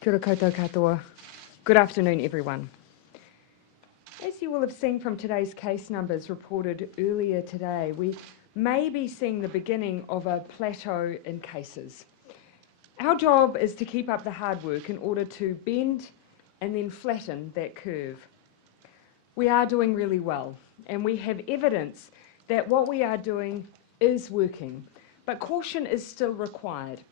Kia ora koutou katoa. Good afternoon, everyone. As you will have seen from today's case numbers reported earlier today, we may be seeing the beginning of a plateau in cases. Our job is to keep up the hard work in order to bend and then flatten that curve. We are doing really well, and we have evidence that what we are doing is working, but caution is still required.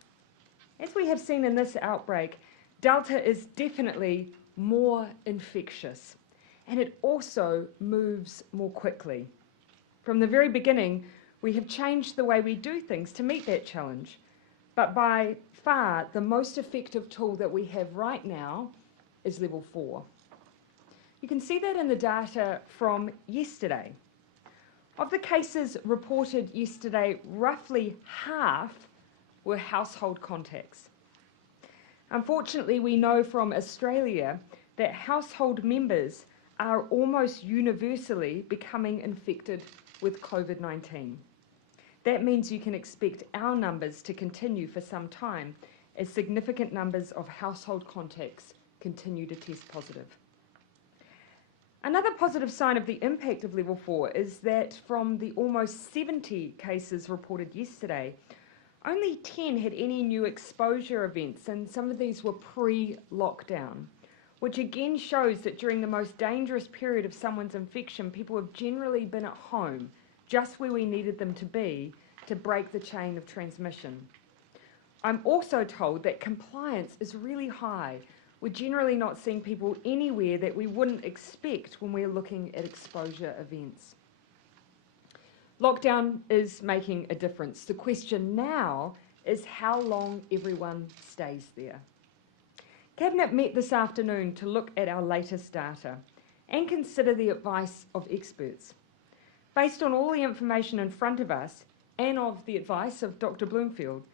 As we have seen in this outbreak, Delta is definitely more infectious, and it also moves more quickly. From the very beginning, we have changed the way we do things to meet that challenge, but by far the most effective tool that we have right now is level 4. You can see that in the data from yesterday. Of the cases reported yesterday, roughly half were household contacts. Unfortunately, we know from Australia that household members are almost universally becoming infected with COVID-19. That means you can expect our numbers to continue for some time as significant numbers of household contacts continue to test positive. Another positive sign of the impact of level 4 is that from the almost 70 cases reported yesterday, only 10 had any new exposure events, and some of these were pre-lockdown, which again shows that during the most dangerous period of someone's infection, people have generally been at home, just where we needed them to be to break the chain of transmission. I'm also told that compliance is really high. We're generally not seeing people anywhere that we wouldn't expect when we're looking at exposure events. Lockdown is making a difference. The question now is how long everyone stays there. Cabinet met this afternoon to look at our latest data and consider the advice of experts. Based on all the information in front of us and of the advice of Dr. Bloomfield,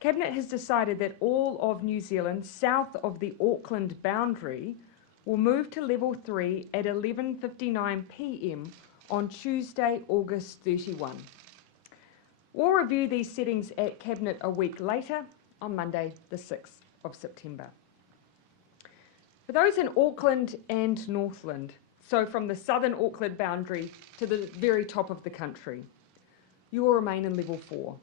Cabinet has decided that all of New Zealand south of the Auckland boundary will move to level 3 at 11:59 p.m. on Tuesday, August 31. We'll review these settings at Cabinet a week later on Monday, the 6th of September. For those in Auckland and Northland, so from the southern Auckland boundary to the very top of the country, you will remain in level 4.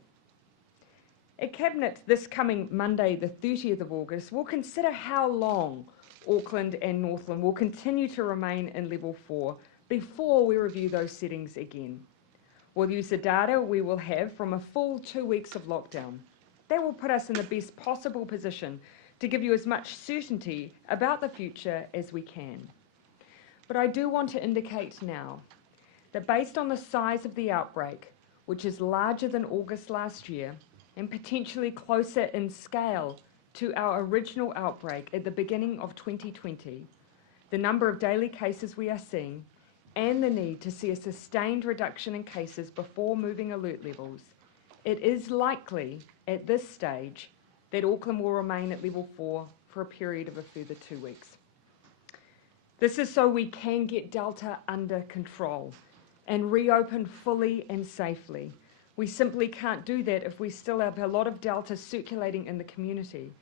At Cabinet this coming Monday, the 30th of August, we'll consider how long Auckland and Northland will continue to remain in level 4 before we review those settings again. We'll use the data we will have from a full 2 weeks of lockdown. That will put us in the best possible position to give you as much certainty about the future as we can. But I do want to indicate now that based on the size of the outbreak, which is larger than August last year, and potentially closer in scale to our original outbreak at the beginning of 2020, the number of daily cases we are seeing, and the need to see a sustained reduction in cases before moving alert levels, it is likely at this stage that Auckland will remain at level 4 for a period of a further 2 weeks. This is so we can get Delta under control and reopen fully and safely. We simply can't do that if we still have a lot of Delta circulating in the community.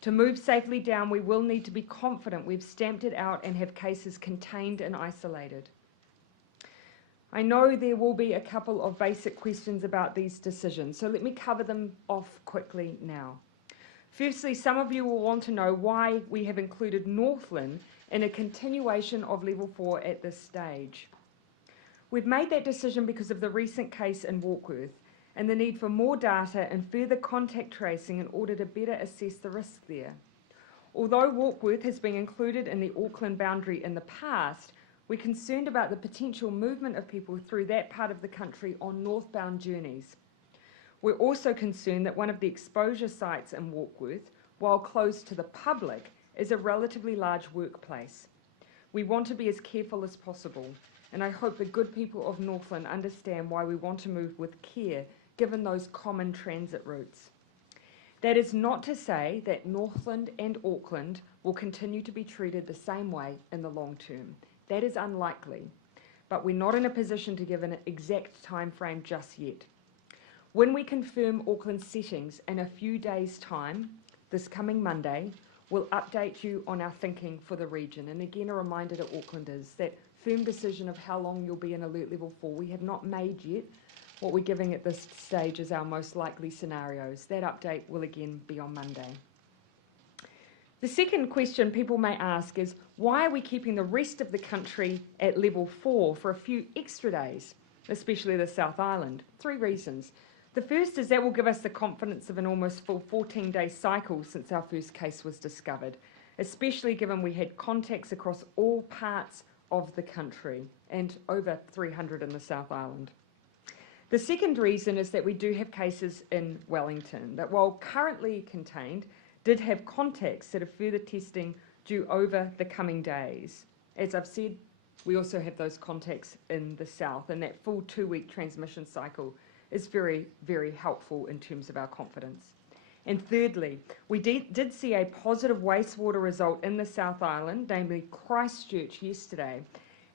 To move safely down, we will need to be confident we've stamped it out and have cases contained and isolated. I know there will be a couple of basic questions about these decisions, so let me cover them off quickly now. Firstly, some of you will want to know why we have included Northland in a continuation of level 4 at this stage. We've made that decision because of the recent case in Warkworth and the need for more data and further contact tracing in order to better assess the risk there. Although Warkworth has been included in the Auckland boundary in the past, we're concerned about the potential movement of people through that part of the country on northbound journeys. We're also concerned that one of the exposure sites in Warkworth, while closed to the public, is a relatively large workplace. We want to be as careful as possible, and I hope the good people of Northland understand why we want to move with care, given those common transit routes. That is not to say that Northland and Auckland will continue to be treated the same way in the long term. That is unlikely, but we're not in a position to give an exact time frame just yet. When we confirm Auckland settings in a few days' time, this coming Monday, we'll update you on our thinking for the region. And again, a reminder to Aucklanders that firm decision of how long you'll be in alert level 4, we have not made yet. What we're giving at this stage is our most likely scenarios. That update will again be on Monday. The second question people may ask is, why are we keeping the rest of the country at level 4 for a few extra days, especially the South Island? 3 reasons. The first is that will give us the confidence of an almost full 14-day cycle since our first case was discovered, especially given we had contacts across all parts of the country and over 300 in the South Island. The second reason is that we do have cases in Wellington that, while currently contained, did have contacts that are further testing due over the coming days. As I've said, we also have those contacts in the south, and that full 2-week transmission cycle is very, very helpful in terms of our confidence. And thirdly, we did see a positive wastewater result in the South Island, namely Christchurch yesterday.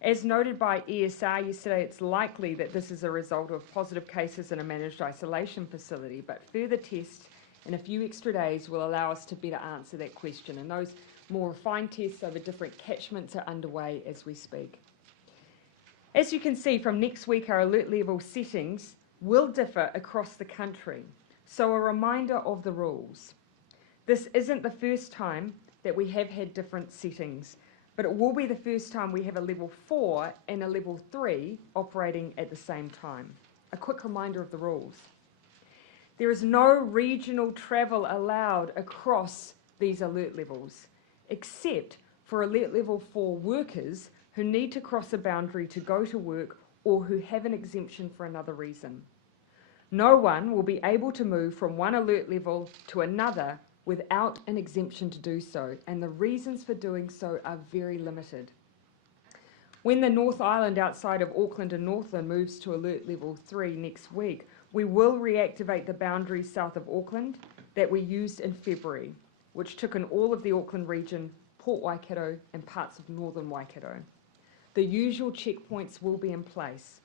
As noted by ESR yesterday, it's likely that this is a result of positive cases in a managed isolation facility, but further tests in a few extra days will allow us to better answer that question, and those more refined tests over different catchments are underway as we speak. As you can see from next week, our alert level settings will differ across the country, so a reminder of the rules. This isn't the first time that we have had different settings, but it will be the first time we have a level 4 and a level 3 operating at the same time. A quick reminder of the rules. There is no regional travel allowed across these alert levels, except for alert level 4 workers who need to cross a boundary to go to work or who have an exemption for another reason. No one will be able to move from one alert level to another without an exemption to do so, and the reasons for doing so are very limited. When the North Island outside of Auckland and Northland moves to alert level 3 next week, we will reactivate the boundaries south of Auckland that we used in February, which took in all of the Auckland region, Port Waikato and parts of northern Waikato. The usual checkpoints will be in place.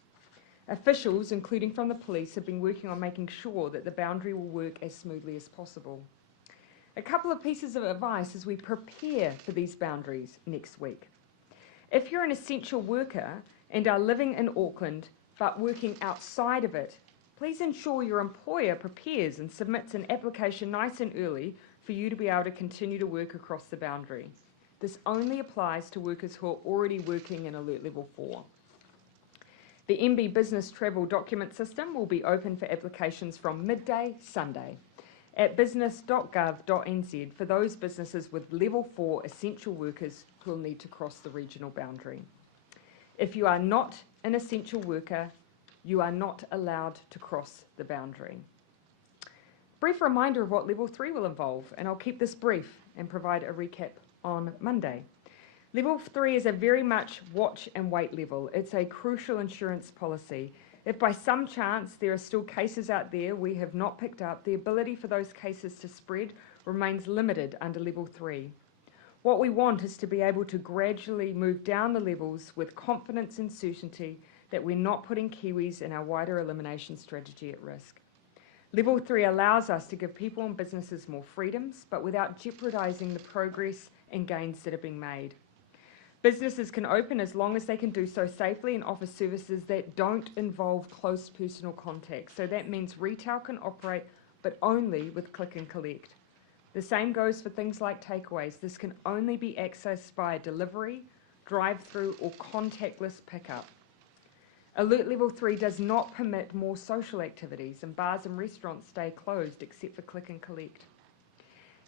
Officials, including from the police, have been working on making sure that the boundary will work as smoothly as possible. A couple of pieces of advice as we prepare for these boundaries next week. If you're an essential worker and are living in Auckland but working outside of it, please ensure your employer prepares and submits an application nice and early for you to be able to continue to work across the boundary. This only applies to workers who are already working in alert level 4. The MB Business Travel Document System will be open for applications from midday Sunday at business.gov.nz for those businesses with level 4 essential workers who will need to cross the regional boundary. If you are not an essential worker, you are not allowed to cross the boundary. Brief reminder of what level 3 will involve, and I'll keep this brief and provide a recap on Monday. Level 3 is a very much watch and wait level. It's a crucial insurance policy. If by some chance there are still cases out there we have not picked up, the ability for those cases to spread remains limited under level 3. What we want is to be able to gradually move down the levels with confidence and certainty that we're not putting Kiwis and our wider elimination strategy at risk. Level 3 allows us to give people and businesses more freedoms, but without jeopardising the progress and gains that are being made. Businesses can open as long as they can do so safely and offer services that don't involve close personal contact. So that means retail can operate, but only with click and collect. The same goes for things like takeaways. This can only be accessed via delivery, drive-through or contactless pickup. Alert level 3 does not permit more social activities, and bars and restaurants stay closed except for click and collect.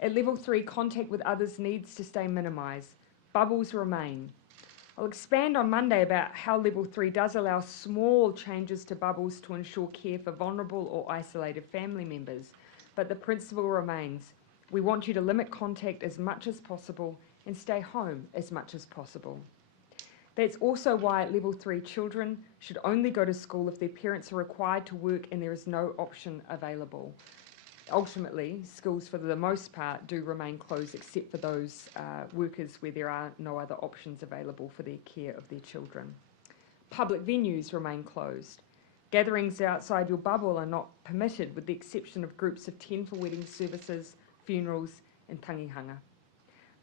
At level 3, contact with others needs to stay minimised. Bubbles remain. I'll expand on Monday about how level 3 does allow small changes to bubbles to ensure care for vulnerable or isolated family members, but the principle remains. We want you to limit contact as much as possible and stay home as much as possible. That's also why at level 3 children should only go to school if their parents are required to work and there is no option available. Ultimately, schools for the most part do remain closed except for those workers where there are no other options available for their care of their children. Public venues remain closed. Gatherings outside your bubble are not permitted with the exception of groups of 10 for wedding services, funerals and tangihanga.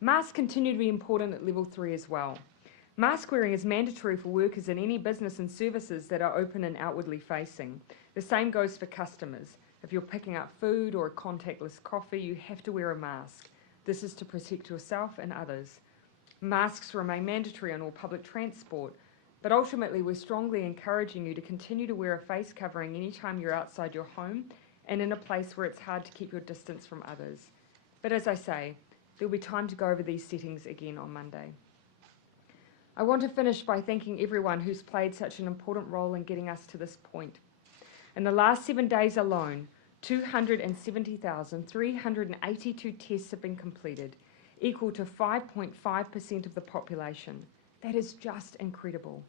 Masks continue to be important at level 3 as well. Mask wearing is mandatory for workers in any business and services that are open and outwardly facing. The same goes for customers. If you're picking up food or a contactless coffee, you have to wear a mask. This is to protect yourself and others. Masks remain mandatory on all public transport, but ultimately we're strongly encouraging you to continue to wear a face covering anytime you're outside your home and in a place where it's hard to keep your distance from others. But as I say, there'll be time to go over these settings again on Monday. I want to finish by thanking everyone who's played such an important role in getting us to this point. In the last 7 days alone, 270,382 tests have been completed, equal to 5.5% of the population. That is just incredible.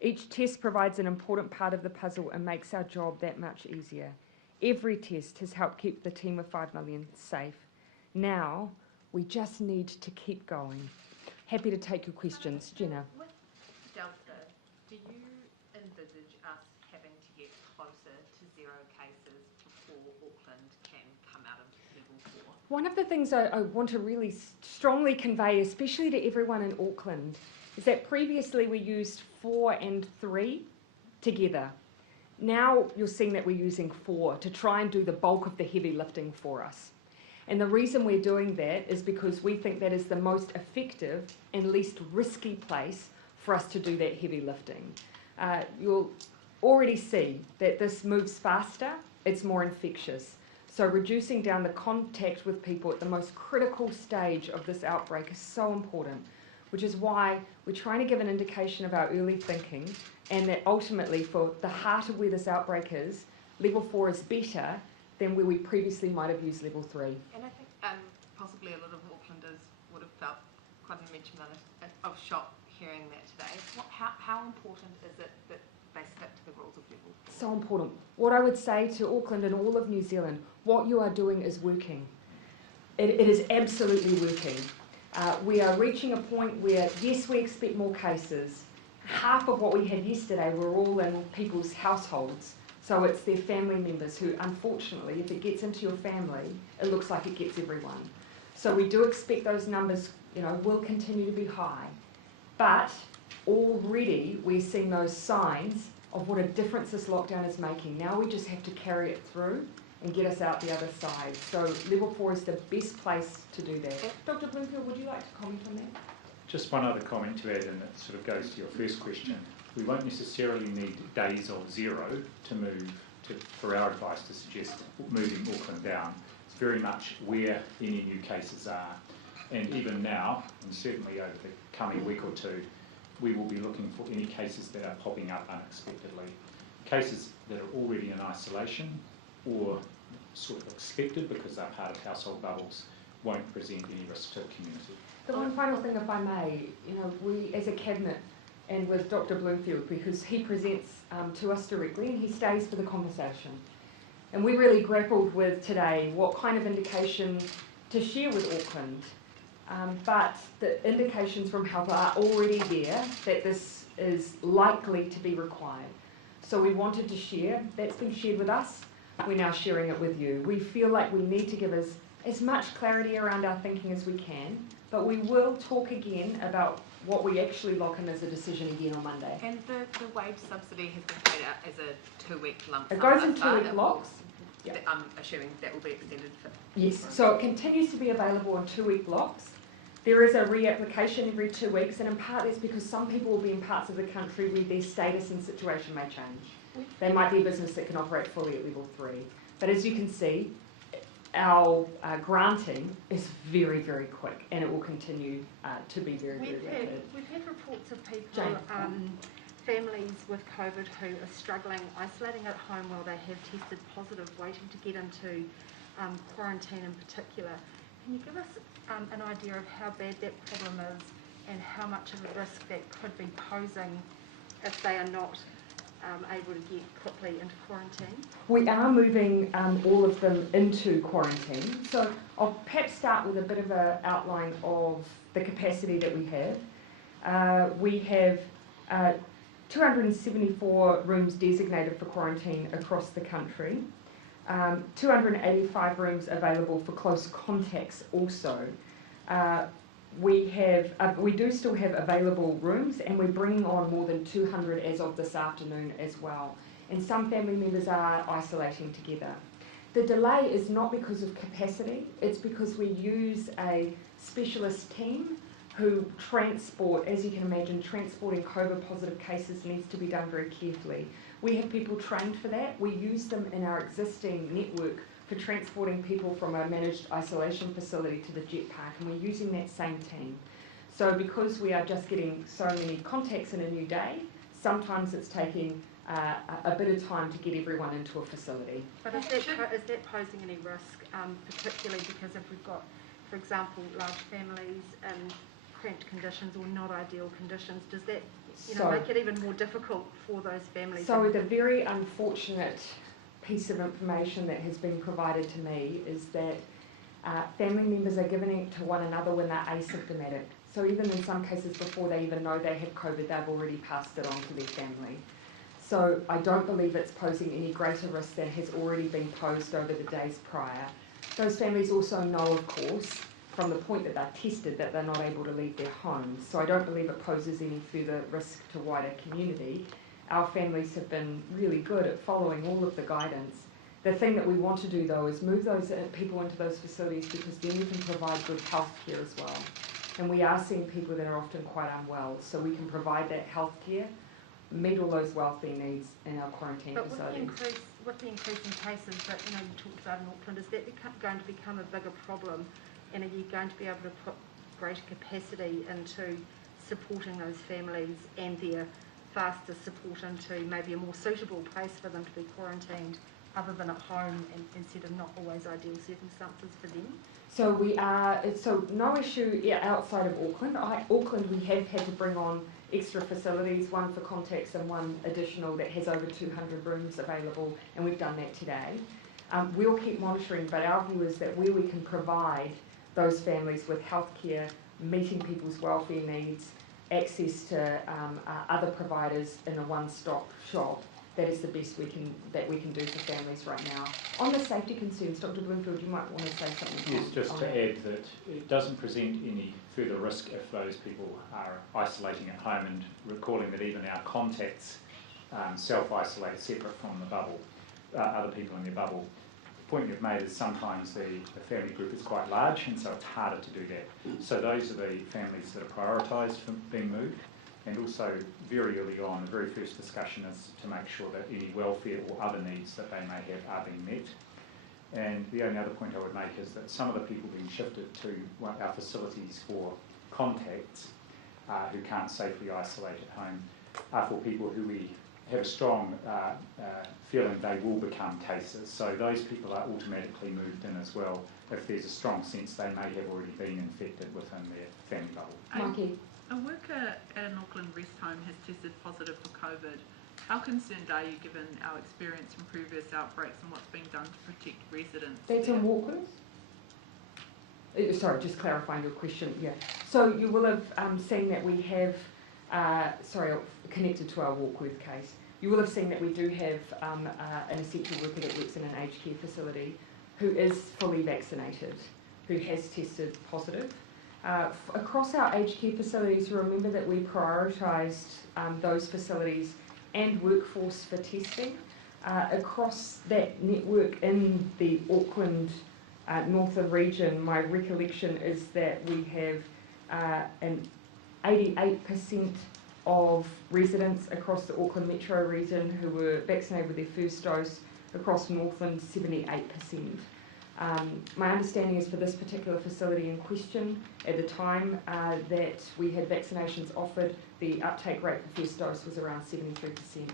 Each test provides an important part of the puzzle and makes our job that much easier. Every test has helped keep the team of 5 million safe. Now, we just need to keep going. Happy to take your questions. Jenna. With Delta, do you envisage us having to get closer to 0 cases before Auckland can come out of level 4? One of the things I want to really strongly convey, especially to everyone in Auckland, is that previously we used 4 and 3 together. Now you're seeing that we're using 4 to try and do the bulk of the heavy lifting for us. And the reason we're doing that is because we think that is the most effective and least risky place for us to do that heavy lifting. You'll already see that this moves faster, it's more infectious. So reducing down the contact with people at the most critical stage of this outbreak is so important, which is why we're trying to give an indication of our early thinking, and that ultimately for the heart of where this outbreak is, level 4 is better than where we previously might have used level 3. And I think possibly a lot of Aucklanders would have felt quite an immense amount of shock hearing that today. How important is it that they stick to the rules of level 4? So important. What I would say to Auckland and all of New Zealand, what you are doing is working. It is absolutely working. We are reaching a point where, yes, we expect more cases. Half of what we had yesterday were all in people's households. So it's their family members who, unfortunately, if it gets into your family, it looks like it gets everyone. So we do expect those numbers, will continue to be high. But already we're seeing those signs of what a difference this lockdown is making. Now we just have to carry it through and get us out the other side. So level 4 is the best place to do that. Dr. Bloomfield, would you like to comment on that? Just one other comment to add, and it sort of goes to your first question. We won't necessarily need days of 0 to move for our advice to suggest moving Auckland down. It's very much where any new cases are. And even now, and certainly over the coming week or two, we will be looking for any cases that are popping up unexpectedly. Cases that are already in isolation or sort of expected because they're part of household bubbles won't present any risk to the community. The one final thing, if I may, we as a cabinet and with Dr. Bloomfield, because he presents to us directly and he stays for the conversation. And we really grappled with today what kind of indication to share with Auckland. But the indications from health are already there that this is likely to be required. So we wanted to share. That's been shared with us. We're now sharing it with you. We feel like we need to give us as much clarity around our thinking as we can, but we will talk again about what we actually lock in as a decision again on Monday. And the wage subsidy has been paid out as a 2-week lump sum. It goes in 2-week blocks. Yep. I'm assuming that will be extended for... Yes, so it continues to be available in 2-week blocks. There is a reapplication every 2 weeks, and in part that's because some people will be in parts of the country where their status and situation may change. They might be a business that can operate fully at level 3. But as you can see, our granting is very, very quick, and it will continue to be very, very rapid. We've had reports of people, families with COVID who are struggling, isolating at home while they have tested positive, waiting to get into quarantine in particular. Can you give us an idea of how bad that problem is and how much of a risk that could be posing if they are not able to get quickly into quarantine? We are moving all of them into quarantine. So I'll perhaps start with a bit of an outline of the capacity that we have. We have 274 rooms designated for quarantine across the country. 285 rooms available for close contacts also. we do still have available rooms, and we're bringing on more than 200 as of this afternoon as well. And some family members are isolating together. The delay is not because of capacity, it's because we use a specialist team who transport, as you can imagine, transporting COVID positive cases needs to be done very carefully. We have people trained for that. We use them in our existing network for transporting people from a managed isolation facility to the jet park, and we're using that same team. So because we are just getting so many contacts in a new day, sometimes it's taking a bit of time to get everyone into a facility. But is that posing any risk, particularly because if we've got, for example, large families in cramped conditions or not ideal conditions, does that make it even more difficult for those families? So the very unfortunate piece of information that has been provided to me is that family members are giving it to one another when they're asymptomatic. So even in some cases before they even know they have COVID, they've already passed it on to their family. So I don't believe it's posing any greater risk than has already been posed over the days prior. Those families also know, of course, from the point that they're tested, that they're not able to leave their homes. So I don't believe it poses any further risk to wider community. Our families have been really good at following all of the guidance. The thing that we want to do, though, is move those people into those facilities, because then we can provide good health care as well. And we are seeing people that are often quite unwell, so we can provide that health care, meet all those welfare needs in our quarantine facilities. But with the increase in cases that you talked about in Auckland, is that going to become a bigger problem, and are you going to be able to put greater capacity into supporting those families and their faster support into maybe a more suitable place for them to be quarantined other than at home, and instead of not always ideal circumstances for them? So no issue outside of Auckland. Auckland, we have had to bring on extra facilities, one for contacts and one additional that has over 200 rooms available, and we've done that today. We'll keep monitoring, but our view is that where we can provide those families with healthcare, meeting people's welfare needs, access to other providers in a one-stop shop, that is the best we can do for families right now. On the safety concerns, Dr. Bloomfield, you might want to say something. Yes, just to add that it doesn't present any further risk if those people are isolating at home, and recalling that even our contacts self-isolate separate from the bubble, other people in their bubble. The point you've made is sometimes the family group is quite large, and so it's harder to do that. So those are the families that are prioritised for being moved. And also, very early on, the very first discussion is to make sure that any welfare or other needs that they may have are being met. And the only other point I would make is that some of the people being shifted to our facilities for contacts who can't safely isolate at home are for people who we have a strong feeling they will become cases. So those people are automatically moved in as well if there's a strong sense they may have already been infected within their family bubble. Mikey? A worker at an Auckland rest home has tested positive for COVID. How concerned are you given our experience from previous outbreaks and what's being done to protect residents? That's in Walkers? Sorry, just clarifying your question, yeah. So you will have seen that we have, connected to our Walkworth case, you will have seen that we do have an essential worker that works in an aged care facility who is fully vaccinated, who has tested positive. Across our aged care facilities, remember that we prioritised those facilities and workforce for testing. Across that network in the Auckland Northland region, my recollection is that we have an 88% of residents across the Auckland metro region who were vaccinated with their first dose. Across Northland, 78%. My understanding is for this particular facility in question, at the time that we had vaccinations offered, the uptake rate for first dose was around 73%.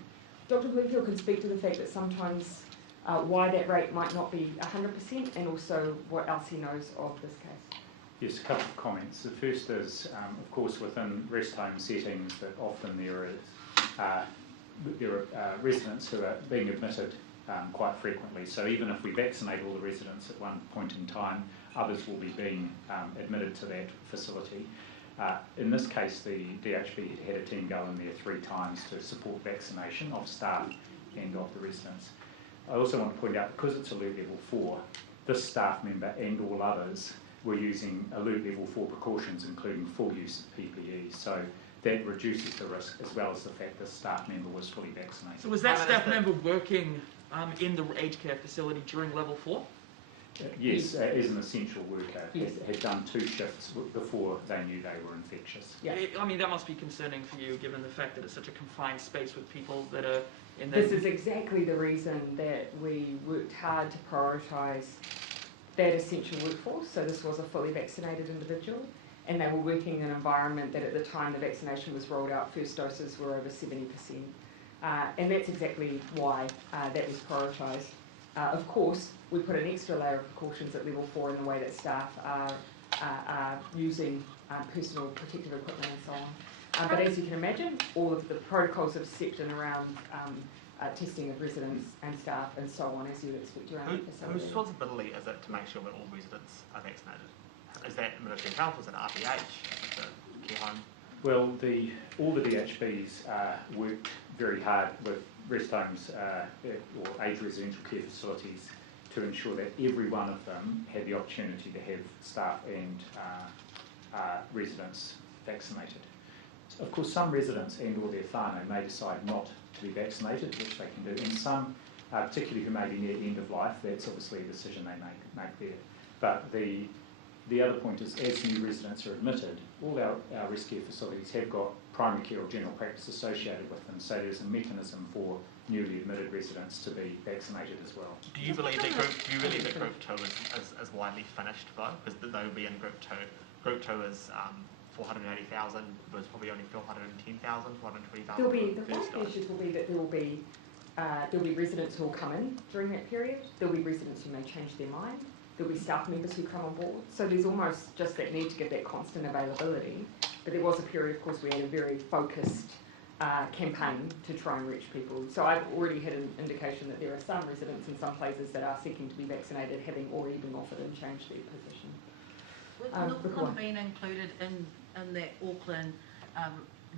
Dr. Bloomfield can speak to the fact that sometimes why that rate might not be 100%, and also what else he knows of this case. Yes, a couple of comments. The first is, of course, within rest home settings, that often there are residents who are being admitted quite frequently. So even if we vaccinate all the residents at one point in time, others will be being admitted to that facility. In this case, the DHB had a team go in there 3 times to support vaccination of staff and of the residents. I also want to point out, because it's alert level 4, this staff member and all others were using alert level 4 precautions, including full use of PPE. So that reduces the risk, as well as the fact the staff member was fully vaccinated. So was that staff member working in the aged care facility during level 4? Yes, as an essential worker, Yes. had done 2 shifts before they knew they were infectious. Yeah. I mean, that must be concerning for you, given the fact that it's such a confined space with people that are in the... This is exactly the reason that we worked hard to prioritise that essential workforce. So this was a fully vaccinated individual, and they were working in an environment that at the time the vaccination was rolled out, first doses were over 70%. And that's exactly why that was prioritised. Of course, we put an extra layer of precautions at level 4 in the way that staff are using personal protective equipment and so on. But as you can imagine, all of the protocols have set in around testing of residents and staff and so on, as you'd expect around the facility. Whose responsibility is it to make sure that all residents are vaccinated? Is that Ministry of Health, is it RPH, is it the care home? Well, all the DHBs worked very hard with rest homes or age residential care facilities to ensure that every one of them had the opportunity to have staff and residents vaccinated. Of course, some residents and or their whānau may decide not to be vaccinated, which they can do, and some, particularly who may be near end of life, that's obviously a decision they make there. But the other point is, as new residents are admitted, all our rest care facilities have got primary care or general practice associated with them, so there's a mechanism for newly admitted residents to be vaccinated as well. Do you believe that group 2 is widely finished though? Because they will be in group 2. Group 2 is 480,000, but it's probably only 410,000, 420,000. There'll be, the primary issues will be that there'll be residents who will come in during that period. There'll be residents who may change their mind. There'll be staff members who come on board. So there's almost just that need to get that constant availability. But there was a period, of course, we had a very focused campaign to try and reach people. So I've already had an indication that there are some residents in some places that are seeking to be vaccinated, having already been offered and changed their position. With Northland being included in that Auckland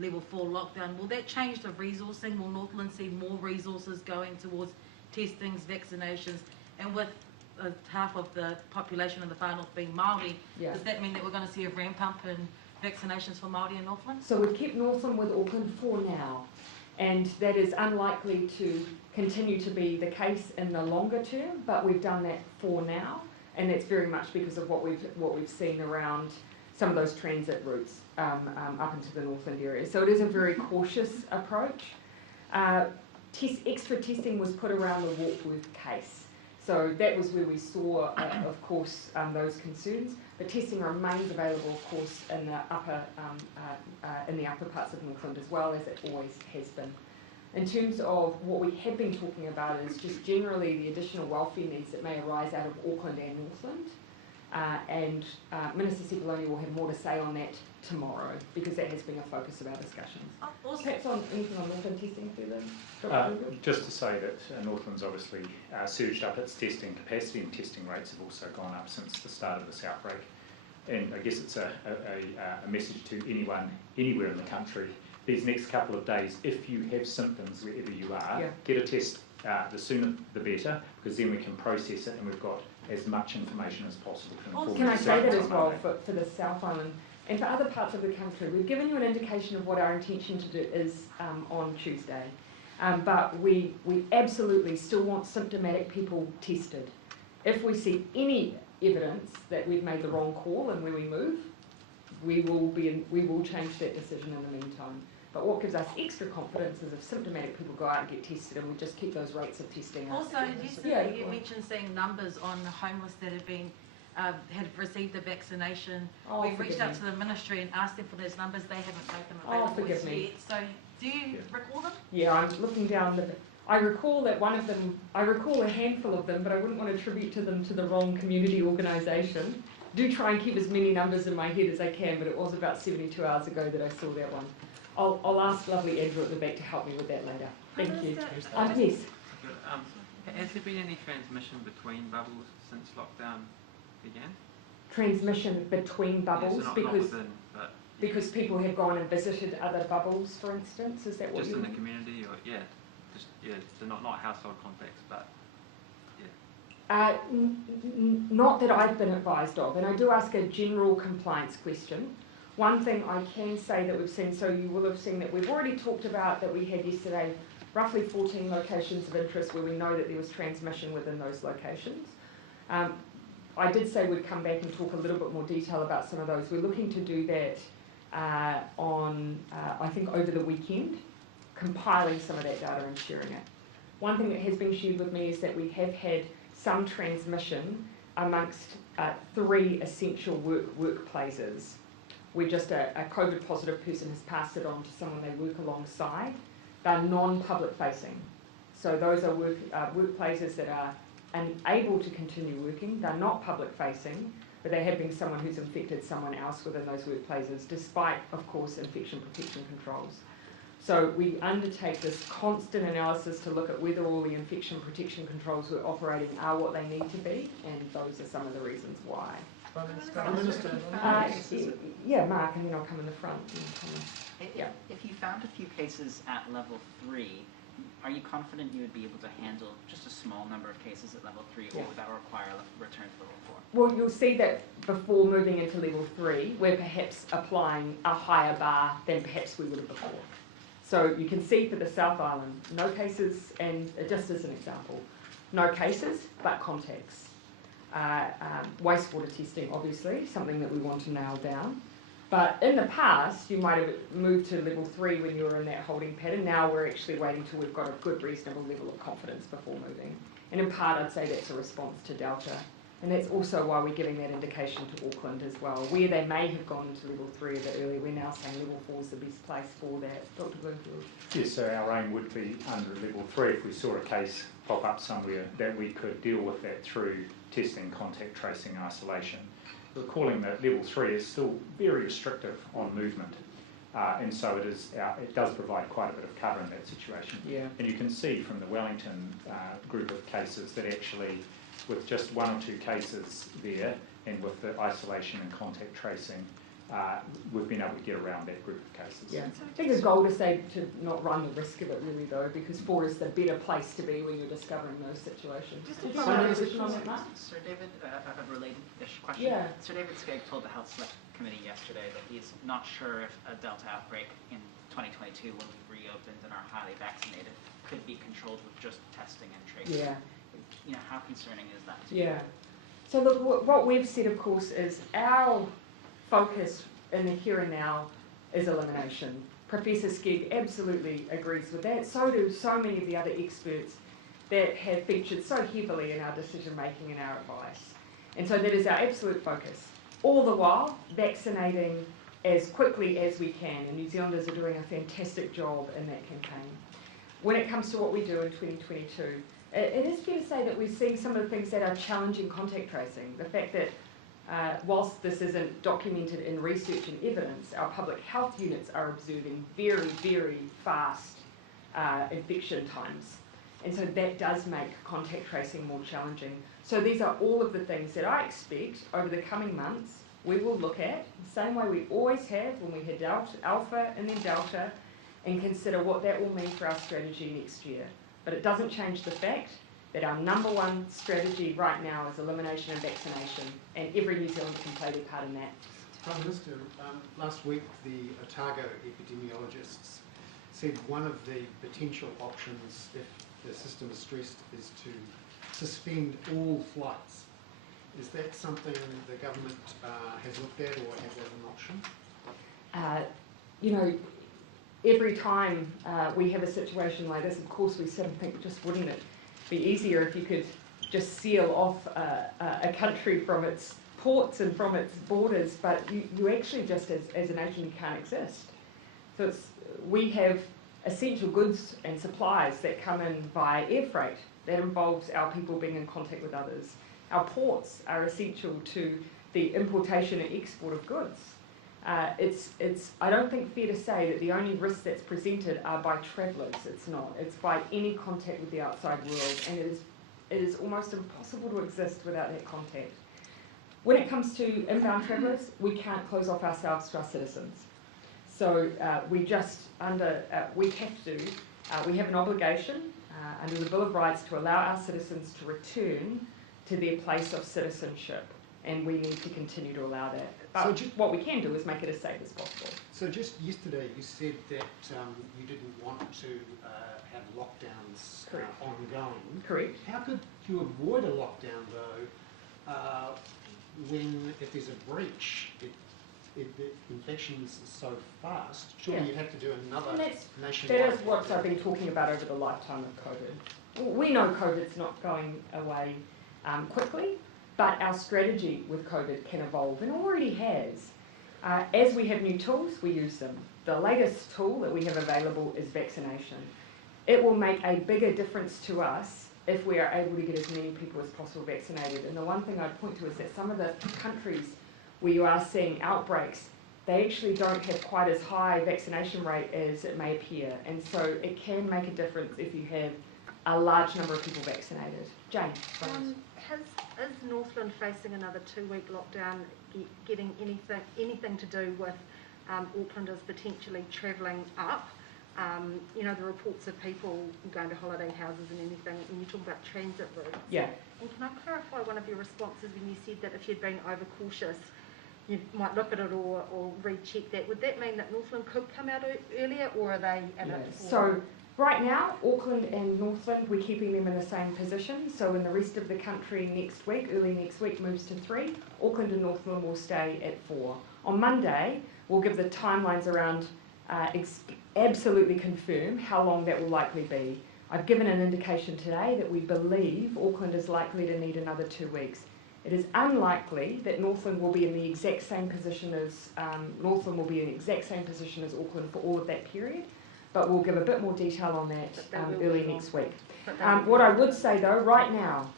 level 4 lockdown, will that change the resourcing? Will Northland see more resources going towards testings, vaccinations, and with half of the population in the far north being Māori, does that mean that we're going to see a ramp up in vaccinations for Māori in Northland? So we've kept Northland with Auckland for now, and that is unlikely to continue to be the case in the longer term, but we've done that for now, and that's very much because of what we've seen around some of those transit routes up into the Northland area. So it is a very cautious approach. Extra testing was put around the Warkworth case. So that was where we saw, of course, those concerns. But testing remains available, of course, in the upper parts of Northland as well, as it always has been. In terms of what we have been talking about is just generally the additional welfare needs that may arise out of Auckland and Northland. And Minister Sepuloni will have more to say on that tomorrow, because that has been a focus of our discussions. Perhaps on anything on Northland testing further? Just to say that Northland's obviously surged up its testing capacity, and testing rates have also gone up since the start of this outbreak. And I guess it's a message to anyone, anywhere in the country, these next couple of days, if you have symptoms wherever you are, get a test, the sooner the better, because then we can process it and we've got as much information as possible to inform. Can I say that as well for the South Island and for other parts of the country? We've given you an indication of what our intention to do is on Tuesday, but we absolutely still want symptomatic people tested. If we see any evidence that we've made the wrong call and where we move, we will change that decision in the meantime. But what gives us extra confidence is if symptomatic people go out and get tested, and we just keep those rates of testing up. Also, you mentioned seeing numbers on the homeless that have been had received the vaccination. We reached out to the ministry and asked them for those numbers. They haven't made them available yet. So, do you recall them? Yeah, I'm looking down I recall that one of them. I recall a handful of them, but I wouldn't want to attribute to them to the wrong community organisation. Do try and keep as many numbers in my head as I can, but it was about 72 hours ago that I saw that one. I'll ask lovely Andrew at the back to help me with that later. Thank you. Yes. Has there been any transmission between bubbles since lockdown began? Transmission between bubbles, not because within, but because people have gone and visited other bubbles, for instance. Is that what just you in mean? the community, or so not household contacts, but Not that I've been advised of, and I do ask a general compliance question. One thing I can say that we've seen, so you will have seen that we've already talked about that we had yesterday roughly 14 locations of interest where we know that there was transmission within those locations. I did say we'd come back and talk a little bit more detail about some of those. We're looking to do that I think over the weekend, compiling some of that data and sharing it. One thing that has been shared with me is that we have had some transmission amongst 3 essential workplaces where just a COVID positive person has passed it on to someone they work alongside. They're non-public facing. So those are workplaces that are unable to continue working. They're not public facing, but they have been someone who's infected someone else within those workplaces, despite, of course, infection protection controls. So we undertake this constant analysis to look at whether all the infection protection controls we're operating are what they need to be, and those are some of the reasons why. Prime Minister. Yeah, Mark, and then I'll come in the front. Yeah. If you found a few cases at level 3, are you confident you would be able to handle just a small number of cases at level 3, or would that require a return to level 4? Well, you'll see that before moving into level 3, we're perhaps applying a higher bar than perhaps we would have before. So you can see for the South Island, no cases, and just as an example, no cases, but contacts. Wastewater testing, obviously, something that we want to nail down. But in the past, you might have moved to level 3 when you were in that holding pattern. Now we're actually waiting till we've got a good, reasonable level of confidence before moving. And in part, I'd say that's a response to Delta. And that's also why we're giving that indication to Auckland as well. Where they may have gone into level 3 a bit earlier, we're now saying level 4 is the best place for that. Dr. Bloomfield? Yes, so our aim would be under level 3 if we saw a case pop up somewhere that we could deal with that through testing, contact tracing, isolation. Recalling that level 3 is still very restrictive on movement, and so it does provide quite a bit of cover in that situation. Yeah. And you can see from the Wellington group of cases that actually, with just 1 or 2 cases there, and with the isolation and contact tracing, we've been able to get around that group of cases. Yeah, I think the goal is to not run the risk of it really though, because 4 is the better place to be when you're discovering those situations. Just a position on that, Mark? Sir David, a related-ish question. Yeah. Sir David Skegg told the Health Select Committee yesterday that he's not sure if a Delta outbreak in 2022, when we've reopened and are highly vaccinated, could be controlled with just testing and tracing. Yeah. You know, how concerning is that? Yeah. So look, what we've said, of course, is our focus in the here and now is elimination. Professor Skegg absolutely agrees with that. So do so many of the other experts that have featured so heavily in our decision making and our advice. And so that is our absolute focus. All the while, vaccinating as quickly as we can. And New Zealanders are doing a fantastic job in that campaign. When it comes to what we do in 2022, it is fair to say that we're seeing some of the things that are challenging contact tracing. The fact that whilst this isn't documented in research and evidence, our public health units are observing very, very fast infection times. And so that does make contact tracing more challenging. So these are all of the things that I expect over the coming months we will look at, the same way we always have when we had Alpha and then Delta, and consider what that will mean for our strategy next year. But it doesn't change the fact that our number one strategy right now is elimination and vaccination, and every New Zealander can play their part in that. Prime Minister, last week the Otago epidemiologists said one of the potential options if the system is stressed is to suspend all flights. Is that something the government has looked at or has as an option? You know, every time we have a situation like this, of course we sort of think, just wouldn't it be easier if you could just seal off a country from its ports and from its borders, but you actually just, as a nation, you can't exist. So we have essential goods and supplies that come in via air freight. That involves our people being in contact with others. Our ports are essential to the importation and export of goods. It's I don't think fair to say that the only risks that's presented are by travellers. It's not. It's by any contact with the outside world, and it is almost impossible to exist without that contact. When it comes to inbound travellers, we can't close off ourselves to our citizens. So we have an obligation under the Bill of Rights to allow our citizens to return to their place of citizenship, and we need to continue to allow that. So But what we can do is make it as safe as possible. So just yesterday you said that you didn't want to have lockdowns ongoing. Correct. How could you avoid a lockdown though when if there's a breach, the infections are so fast? Surely you'd have to do another nationwide. That is what I've been talking about over the lifetime of COVID. We know COVID's not going away quickly, but our strategy with COVID can evolve and already has. As we have new tools, we use them. The latest tool that we have available is vaccination. It will make a bigger difference to us if we are able to get as many people as possible vaccinated. And the one thing I'd point to is that some of the countries where you are seeing outbreaks, they actually don't have quite as high vaccination rate as it may appear. And so it can make a difference if you have a large number of people vaccinated. Jane? Is Northland facing another 2-week lockdown getting anything to do with Aucklanders potentially travelling up? You know, the reports of people going to holiday houses and anything, when you talk about transit routes. Yeah. And can I clarify one of your responses when you said that if you'd been overcautious, you might look at it or recheck that? Would that mean that Northland could come out earlier, or are they in it? So right now, Auckland and Northland, we're keeping them in the same position. So in the rest of the country next week, early next week, moves to 3. Auckland and Northland will stay at 4. On Monday, we'll give the timelines around absolutely confirm how long that will likely be. I've given an indication today that we believe Auckland is likely to need another 2 weeks. It is unlikely that Northland will be in the exact same position as Auckland for all of that period, but we'll give a bit more detail on that early next week. What I would say though, right now,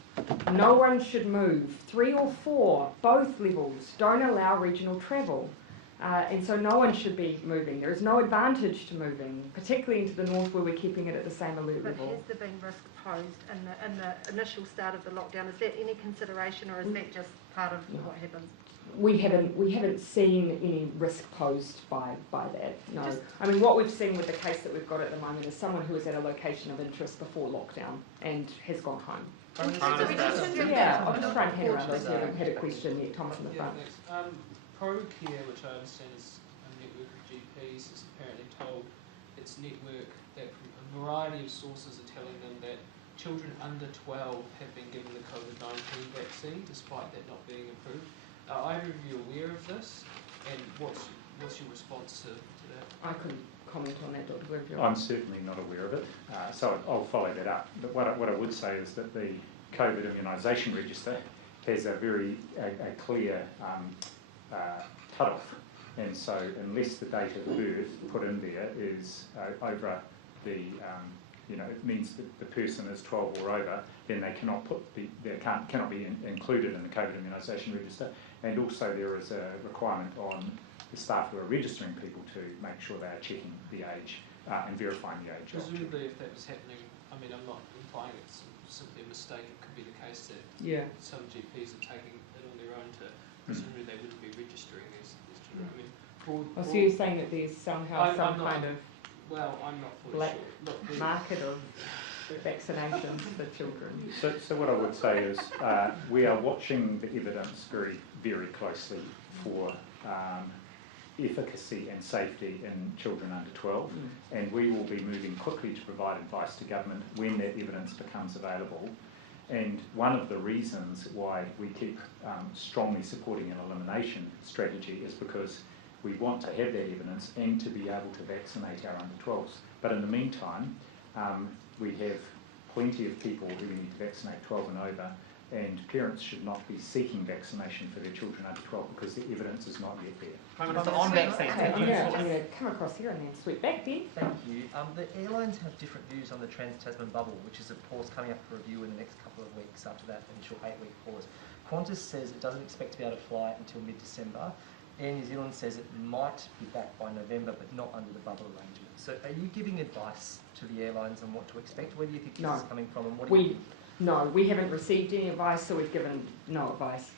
no one should move. 3 or 4, both levels, don't allow regional travel. And so no one should be moving. There is no advantage to moving, particularly into the north where we're keeping it at the same alert level. But has there been risk posed in the initial start of the lockdown? Is that any consideration, or is that just part of what happens? We haven't seen any risk posed by that, no. I mean, what we've seen with the case that we've got at the moment is someone who was at a location of interest before lockdown and has gone home. Yeah, I'll just try and hand around those who haven't had a question yet. Thomas in the front. ProCare, which I understand is a network of GPs, is apparently told its network that from a variety of sources are telling them that children under 12 have been given the COVID-19 vaccine, despite that not being approved. Are either of you aware of this, and what's your response to that? I couldn't comment on that, Dr. Woodville. I'm certainly not aware of it, so I'll follow that up. But what I would say is that the COVID immunisation register has a very clear cut-off, and so unless the date of birth put in there is over the, it means that the person is 12 or over, then they cannot cannot be included in the COVID immunisation register. And also there is a requirement on the staff who are registering people to make sure they are checking the age and verifying the age. Presumably, if that was happening, I mean, I'm not implying it's simply a mistake. It could be the case that some GPs are taking it on their own to. Presumably they wouldn't be registering these children. I mean, so you're saying that there's somehow some kind of I'm not fully black sure. Look, market of vaccinations for children? So what I would say is we are watching the evidence very, very closely for efficacy and safety in children under 12, and we will be moving quickly to provide advice to government when that evidence becomes available. And one of the reasons why we keep strongly supporting an elimination strategy is because we want to have that evidence and to be able to vaccinate our under 12s. But in the meantime, we have plenty of people who need to vaccinate 12 and over, and parents should not be seeking vaccination for their children under 12 because the evidence is not yet there. Prime Minister, on vaccine. I'm going to come across here and then sweep back then. Thank you. The airlines have different views on the Trans-Tasman bubble, which is of course coming up for review in the next couple of weeks after that initial 8-week pause. Qantas says it doesn't expect to be able to fly until mid-December. Air New Zealand says it might be back by November, but not under the bubble arrangement. So are you giving advice to the airlines on what to expect? Where do you think this is coming from, and what do you think? No, we haven't received any advice, so we've given no advice.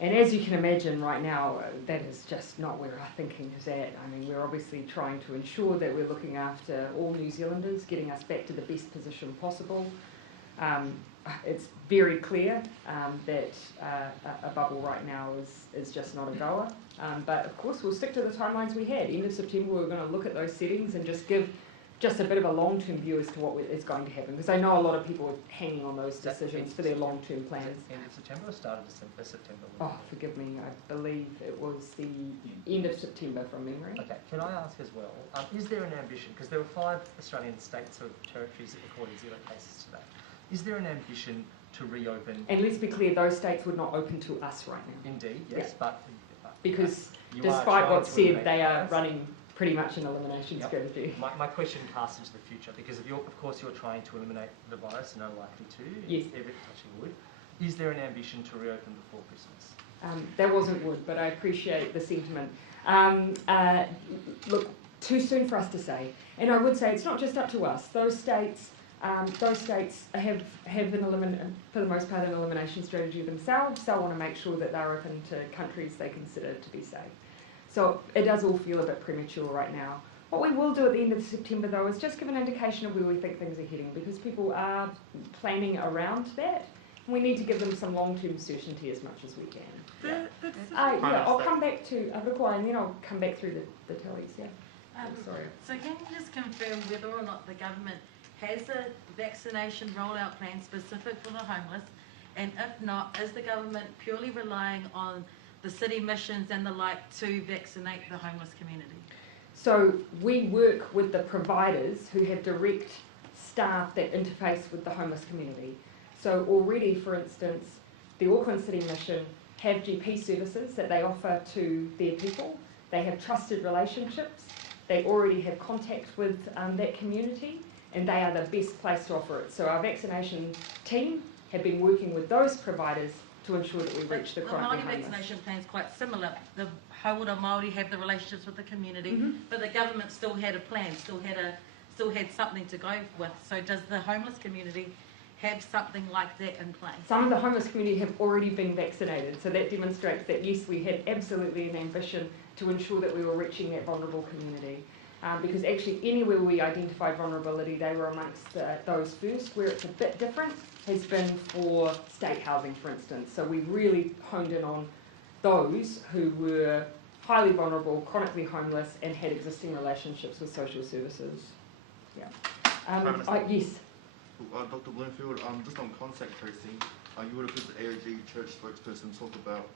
And as you can imagine right now, that is just not where our thinking is at. I mean, we're obviously trying to ensure that we're looking after all New Zealanders, getting us back to the best position possible. It's very clear that a bubble right now is just not a goer. But of course, we'll stick to the timelines we had. End of September, we're going to look at those settings and just give just a bit of a long-term view as to what is going to happen. Because I know a lot of people are hanging on those decisions for their long-term plans. End of September or start of September? Oh, forgive me. I believe it was the end of September from memory. Okay, can I ask as well, is there an ambition, because there were 5 Australian states or territories that recorded 0 cases today, is there an ambition to reopen? And let's be clear, those states would not open to us right now. Indeed, yes, Yeah. but... Because you despite what's said, eliminate they are those. running pretty much an elimination Yep. strategy. My question casts into the future, because of course you're trying to eliminate the virus and are likely to, Yes. every touching wood. Is there an ambition to reopen before Christmas? That wasn't wood, but I appreciate the sentiment. Look, too soon for us to say. And I would say it's not just up to us. Those states have for the most part, an elimination strategy themselves. They'll want to make sure that they're open to countries they consider to be safe. So it does all feel a bit premature right now. What we will do at the end of September, though, is just give an indication of where we think things are heading, because people are planning around that. And we need to give them some long-term certainty as much as we can. I'll come back to Avukwa, and then I'll come back through the tallies. Yeah. Sorry. So can you just confirm whether or not the government has a vaccination rollout plan specific for the homeless, and if not, is the government purely relying on the city missions and the like to vaccinate the homeless community? So we work with the providers who have direct staff that interface with the homeless community. So already, for instance, the Auckland City Mission have GP services that they offer to their people. They have trusted relationships. They already have contact with that community, and they are the best place to offer it. So our vaccination team have been working with those providers to ensure that we reach the chronically Māori homeless. vaccination plan is quite similar. The Hauora Māori have the relationships with the community, but the government still had a plan, still had something to go with. So does the homeless community have something like that in place? Some of the homeless community have already been vaccinated, so that demonstrates that yes, we had absolutely an ambition to ensure that we were reaching that vulnerable community. Because actually anywhere we identified vulnerability, they were amongst those first. Where it's a bit different has been for state housing, for instance. So we really honed in on those who were highly vulnerable, chronically homeless, and had existing relationships with social services. Yeah. Yes. Dr. Bloomfield, just on contact tracing, you would have heard the AOG church spokesperson talk about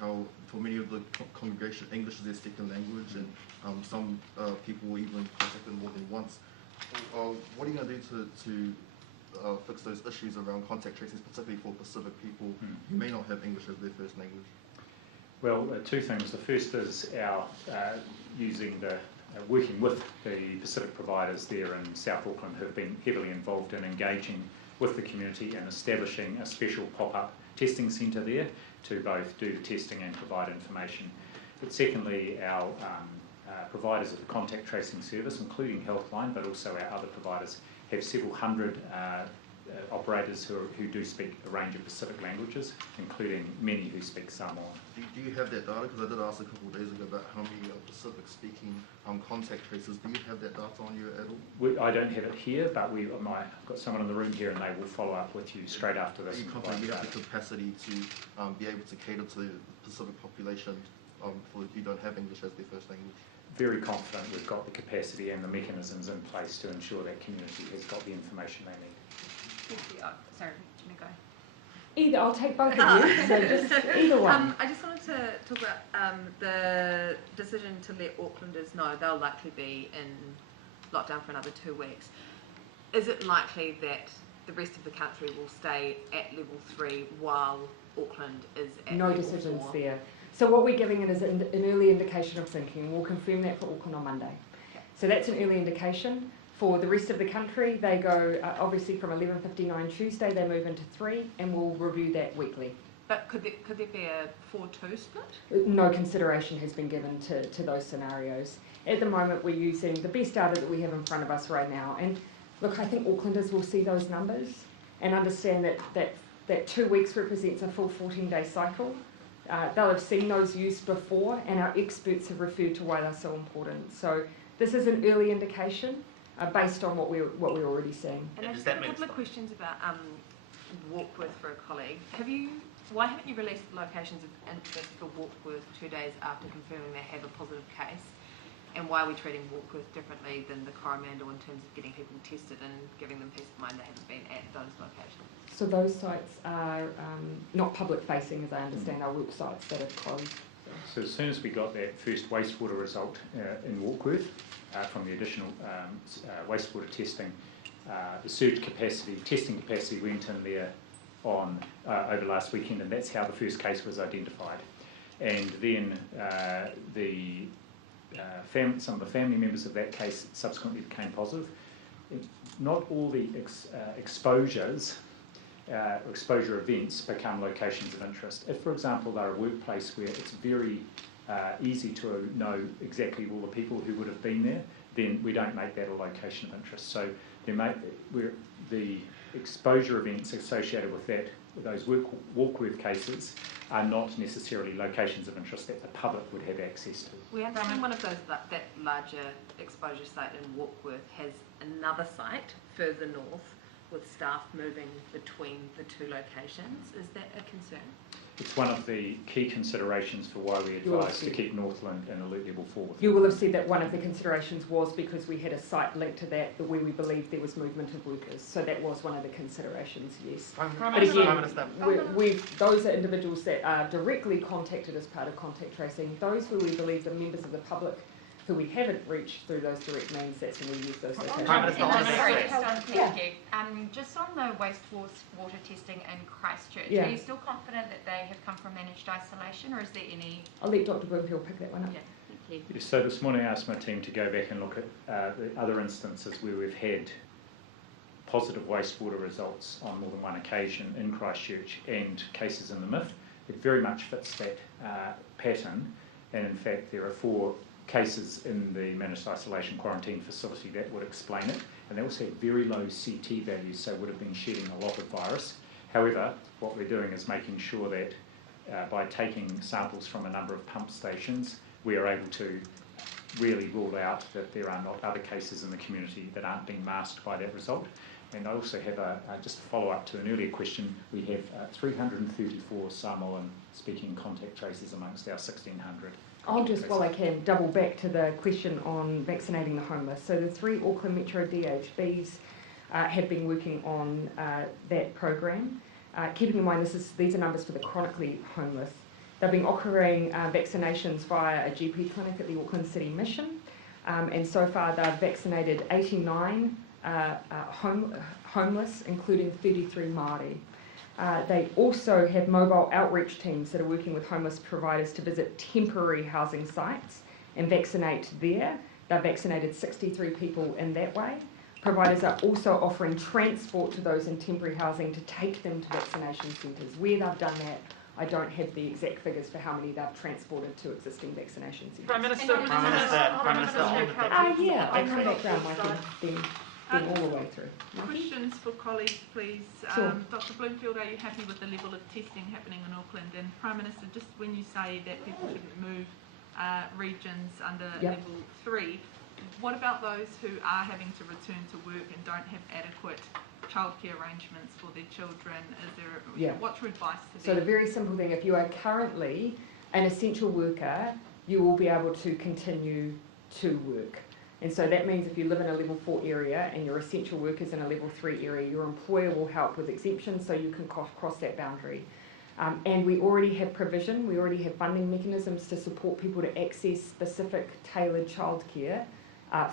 how for many of the congregation, English is their second language, and some people will even contact them more than once. What are you going to do to fix those issues around contact tracing, specifically for Pacific people who may not have English as their first language? Well, 2 things. The first is our working with the Pacific providers there in South Auckland, who have been heavily involved in engaging with the community and establishing a special pop-up testing centre there to both do testing and provide information. But secondly, our providers of the contact tracing service, including Healthline, but also our other providers, have several hundred operators who do speak a range of Pacific languages, including many who speak Samoan. Do you have that data? Because I did ask a couple of days ago about how many Pacific-speaking contact tracers. Do you have that data on you at all? I don't have it here, but I've got someone in the room here, and they will follow up with you straight after this. Are you confident you have the capacity to be able to cater to the Pacific population for if you don't have English as their first language? Very confident we've got the capacity and the mechanisms in place to ensure that community has got the information they need. Sorry, do you want to go? Either, I'll take both of you, so just either one. I just wanted to talk about the decision to let Aucklanders know they'll likely be in lockdown for another 2 weeks. Is it likely that the rest of the country will stay at level 3 while Auckland is at No level decisions 4? there. So what we're giving it is an early indication of thinking. We'll confirm that for Auckland on Monday. So that's an early indication. For the rest of the country, they go, obviously from 11:59 Tuesday, they move into 3, and we'll review that weekly. But could there be a 4-2 split? No consideration has been given to those scenarios. At the moment, we're using the best data that we have in front of us right now. And look, I think Aucklanders will see those numbers and understand that 2 weeks represents a full 14-day cycle. They'll have seen those used before, and our experts have referred to why they're so important. So this is an early indication. based on what we're already seeing. And I just have a couple of questions about Warkworth for a colleague. Why haven't you released the locations of interest for Warkworth 2 days after confirming they have a positive case? And why are we treating Warkworth differently than the Coromandel in terms of getting people tested and giving them peace of mind they haven't been at those locations? So those sites are not public facing, as I understand, are work sites that are closed. So as soon as we got that first wastewater result in Warkworth from the additional wastewater testing, the surge capacity, testing capacity went in there on over last weekend, and that's how the first case was identified. And then some of the family members of that case subsequently became positive. Not all the exposure events become locations of interest. If, for example, they're a workplace where it's very easy to know exactly all the people who would have been there, then we don't make that a location of interest. So the exposure events associated with that, with those Warkworth cases, are not necessarily locations of interest that the public would have access to. We understand one of those, that larger exposure site in Warkworth has another site further north with staff moving between the two locations. Is that a concern? It's one of the key considerations for why we advise to keep Northland in alert level 4. You will have said that one of the considerations was because we had a site linked to that where we believed there was movement of workers. So that was one of the considerations, yes. But again, those are individuals that are directly contacted as part of contact tracing. Those who we believe are members of the public who we haven't reached through those direct means, that's when we use those locations. Just on the wastewater testing in Christchurch, are you still confident that they have come from managed isolation, or is there any... I'll let Dr. Bloomfield pick that one up. Yeah, thank you. So this morning I asked my team to go back and look at the other instances where we've had positive wastewater results on more than one occasion in Christchurch and cases in the MIF. It very much fits that pattern, and in fact there are 4 cases in the managed isolation quarantine facility that would explain it, and they also had very low CT values, so would have been shedding a lot of virus. However, what we're doing is making sure that by taking samples from a number of pump stations, we are able to really rule out that there are not other cases in the community that aren't being masked by that result. And I also have just a follow-up to an earlier question. We have 334 Samoan-speaking contact traces amongst our 1,600. I'll just, while I can, double back to the question on vaccinating the homeless. So the 3 Auckland Metro DHBs have been working on that program. Keeping in mind these are numbers for the chronically homeless. They've been offering vaccinations via a GP clinic at the Auckland City Mission, and so far they've vaccinated 89 homeless, including 33 Māori. They also have mobile outreach teams that are working with homeless providers to visit temporary housing sites and vaccinate there. They've vaccinated 63 people in that way. Providers are also offering transport to those in temporary housing to take them to vaccination centres. Where they've done that, I don't have the exact figures for how many they've transported to existing vaccination centres. Prime Minister, on the yeah, I come back round, Mikey, then all the way through. Questions for colleagues, please. Sure. Dr. Bloomfield, are you happy with the level of testing happening in Auckland? And Prime Minister, just when you say that people shouldn't move regions under level 3, what about those who are having to return to work and don't have adequate childcare arrangements for their children? What's your advice to them? So the very simple thing, if you are currently an essential worker, you will be able to continue to work. And so that means if you live in a level 4 area and your essential workers in a level 3 area, your employer will help with exemptions so you can cross that boundary. And we already have provision, we already have funding mechanisms to support people to access specific tailored childcare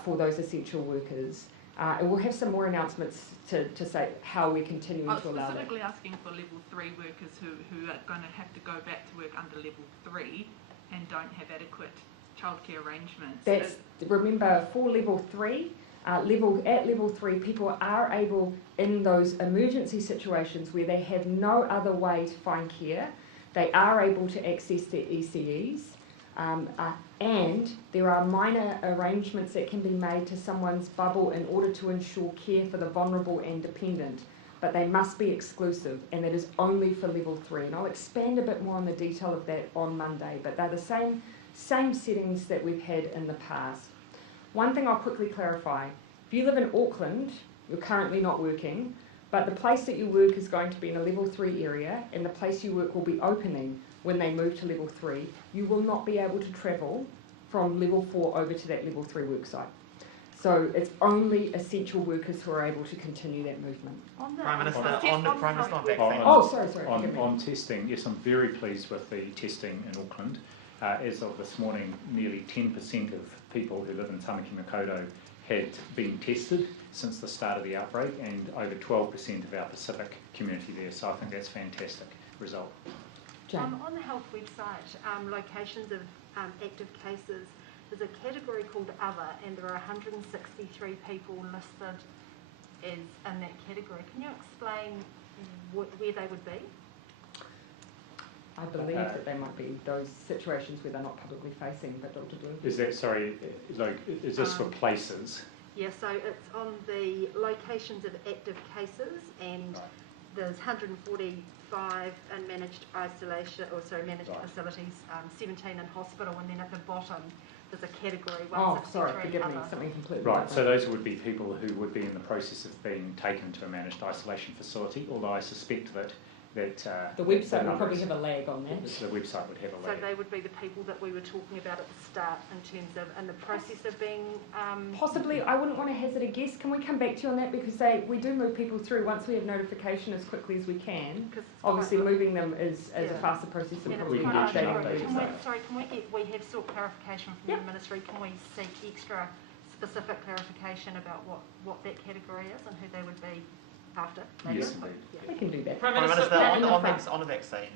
for those essential workers. And we'll have some more announcements to say how we're continuing to allow that. I'm specifically asking for level 3 workers who are going to have to go back to work under level 3 and don't have adequate childcare arrangements. Remember, for level 3, at level 3, people are able, in those emergency situations where they have no other way to find care, they are able to access their ECEs, and there are minor arrangements that can be made to someone's bubble in order to ensure care for the vulnerable and dependent, but they must be exclusive, and that is only for level 3. And I'll expand a bit more on the detail of that on Monday, but they're the same settings that we've had in the past. One thing I'll quickly clarify, If you live in Auckland, you're currently not working, but the place that you work is going to be in a level 3 area, and the place you work will be opening when they move to level 3, you will not be able to travel from level 4 over to that level 3 work site. So it's only essential workers who are able to continue that movement. Prime Minister, on vaccine. On testing, yes, I'm very pleased with the testing in Auckland. As of this morning, nearly 10% of people who live in Tamaki Makaurau had been tested since the start of the outbreak, and over 12% of our Pacific community there. So I think that's a fantastic result. On the health website, locations of active cases, there's a category called Other, and there are 163 people listed as in that category. Can you explain where they would be? I believe that they might be those situations where they're not publicly facing, but Dr. Blue? Is that, sorry, like, is this for places? Yeah, so it's on the locations of active cases, and there's 145 in managed isolation, or sorry, managed facilities, 17 in hospital, and then at the bottom there's a category 163. Oh, sorry, forgive me, something completely different. So those would be people who would be in the process of being taken to a managed isolation facility, although I suspect that the website will probably have a lag on that. The website would have a lag. So they would be the people that we were talking about at the start in terms of in the process of being... Possibly, I wouldn't want to hazard a guess. Can we come back to you on that? Because we do move people through once we have notification as quickly as we can. Obviously moving them is a faster process than probably updating the website. We have sought clarification from the Ministry. Can we seek extra specific clarification about what that category is and who they would be after? Yes, indeed. We can do that. Prime Minister, on the vaccine,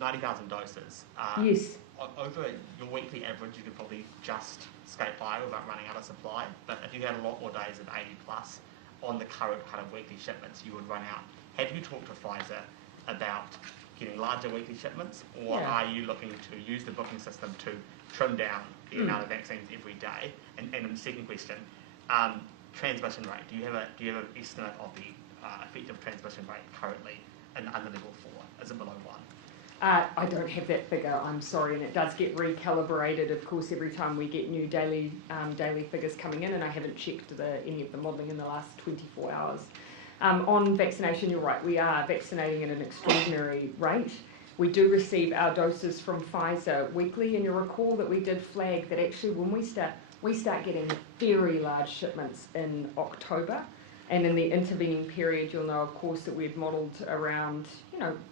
90,000 doses. Yes. Over your weekly average, you could probably just skate by without running out of supply. But if you had a lot more days of 80 plus on the current kind of weekly shipments, you would run out. Have you talked to Pfizer about getting larger weekly shipments, or are you looking to use the booking system to trim down the amount of vaccines every day? And the second question. Transmission rate. Do you have an estimate of the effective transmission rate currently under level 4? Is it below 1? I don't have that figure, I'm sorry, and it does get recalibrated, of course, every time we get new daily figures coming in, and I haven't checked any of the modelling in the last 24 hours. On vaccination, you're right, we are vaccinating at an extraordinary rate. We do receive our doses from Pfizer weekly, and you'll recall that we did flag that actually when we start getting very large shipments in October, and in the intervening period, you'll know, of course, that we've modelled around,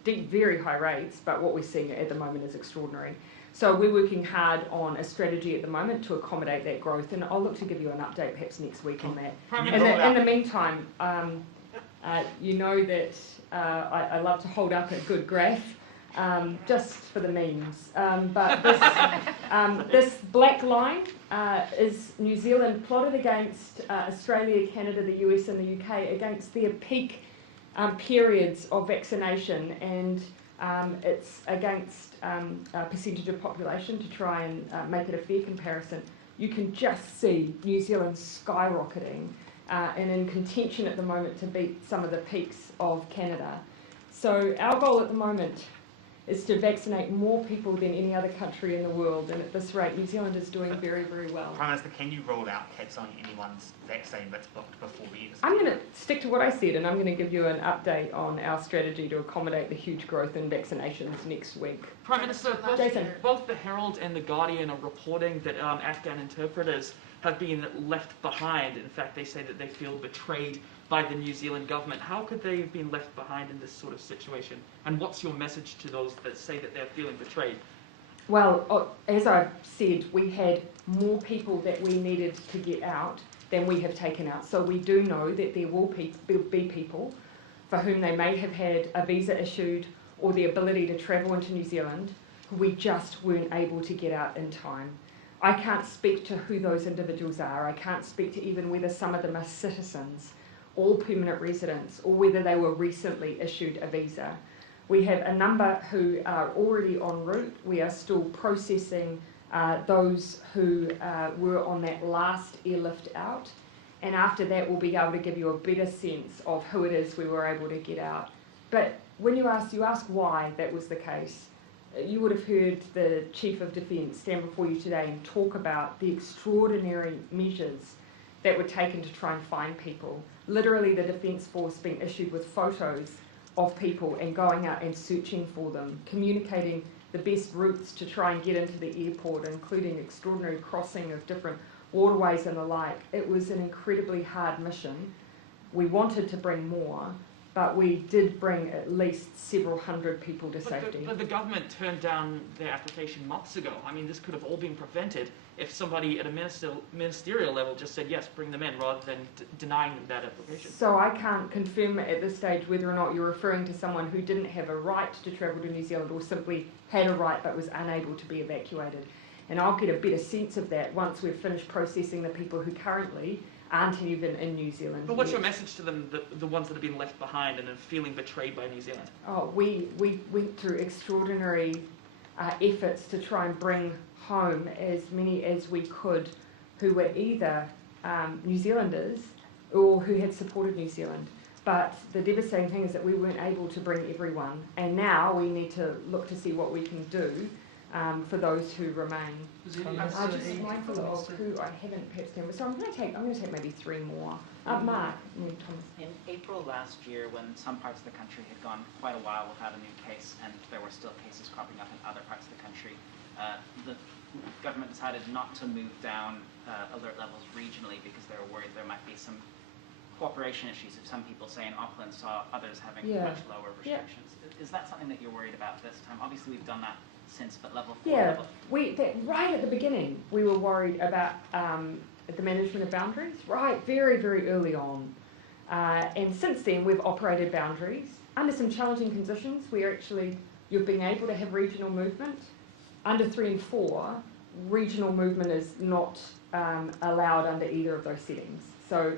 very high rates, but what we're seeing at the moment is extraordinary. So we're working hard on a strategy at the moment to accommodate that growth, and I'll look to give you an update perhaps next week on that. In the meantime, you know that I love to hold up a good graph. Just for the memes. But this black line is New Zealand plotted against Australia, Canada, the US and the UK against their peak periods of vaccination, and it's against a percentage of population to try and make it a fair comparison. You can just see New Zealand skyrocketing and in contention at the moment to beat some of the peaks of Canada. So our goal at the moment is to vaccinate more people than any other country in the world, and at this rate New Zealand is doing very, very well. Prime Minister, can you rule out cancelling anyone's vaccine that's booked before the end? I'm going to stick to what I said, and I'm going to give you an update on our strategy to accommodate the huge growth in vaccinations next week. Prime Minister, both the Herald and the Guardian are reporting that Afghan interpreters have been left behind. In fact, they say that they feel betrayed by the New Zealand government. How could they have been left behind in this sort of situation? And what's your message to those that say that they're feeling betrayed? Well, as I've said, we had more people that we needed to get out than we have taken out. So we do know that there will be people for whom they may have had a visa issued or the ability to travel into New Zealand who we just weren't able to get out in time. I can't speak to who those individuals are. I can't speak to even whether some of them are citizens or permanent residents, or whether they were recently issued a visa. We have a number who are already en route. We are still processing those who were on that last airlift out, and after that we'll be able to give you a better sense of who it is we were able to get out. But when you ask why that was the case, you would have heard the Chief of Defence stand before you today and talk about the extraordinary measures that were taken to try and find people. Literally the Defence Force being issued with photos of people and going out and searching for them, communicating the best routes to try and get into the airport, including extraordinary crossing of different waterways and the like. It was an incredibly hard mission. We wanted to bring more, but we did bring at least several hundred people to safety. But the government turned down their application months ago. I mean, this could have all been prevented if somebody at a ministerial level just said, yes, bring them in, rather than denying them that application. So I can't confirm at this stage whether or not you're referring to someone who didn't have a right to travel to New Zealand or simply had a right but was unable to be evacuated. And I'll get a better sense of that once we've finished processing the people who currently aren't even in New Zealand. But what's your message to them, the ones that have been left behind and are feeling betrayed by New Zealand? Oh, we went through extraordinary efforts to try and bring home as many as we could who were either New Zealanders or who had supported New Zealand. But the devastating thing is that we weren't able to bring everyone, and now we need to look to see what we can do for those who remain. I'm just mindful of who I haven't perhaps done. So I'm going to take maybe three more. Mark, and then Thomas. In April last year, when some parts of the country had gone quite a while without a new case, and there were still cases cropping up in other parts of the country, the government decided not to move down alert levels regionally because they were worried there might be some cooperation issues. If some people, say in Auckland, saw others having much lower restrictions. Is that something that you're worried about this time? Obviously, we've done that since, but level 4, level 3. Right at the beginning, we were worried about the management of boundaries, right, very, very early on. And since then, we've operated boundaries under some challenging conditions where actually you've been able to have regional movement. Under 3 and 4, regional movement is not allowed under either of those settings. So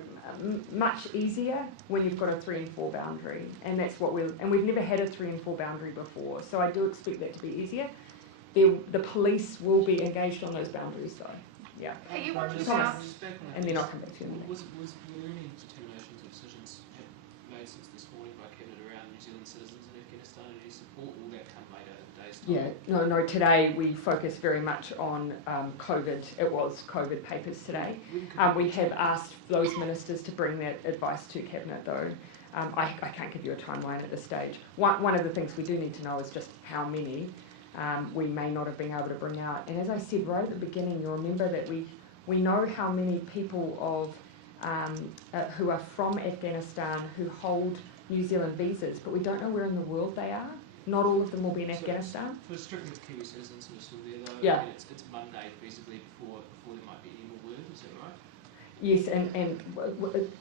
much easier when you've got a 3 and 4 boundary, and that's what we've never had a 3 and 4 boundary before. So I do expect that to be easier. The police will be engaged on those boundaries, though. Yeah. Hey, you wanted Thomas, and then I'll come back to you. Were any determinations or decisions made since this morning by Cabinet around New Zealand citizens in Afghanistan and any support? Will that come later in days' time? No, today we focus very much on COVID. It was COVID papers today. We have asked those ministers to bring that advice to Cabinet, though. I can't give you a timeline at this stage. One of the things we do need to know is just how many we may not have been able to bring out. And as I said right at the beginning, you'll remember that we know how many people who are from Afghanistan who hold New Zealand visas, but we don't know where in the world they are. Not all of them will be in Afghanistan. So it's strictly with Kiwi citizens who are still there, though? Yeah. I mean, it's Monday, basically, before there might be any more word, is that right? Yes, and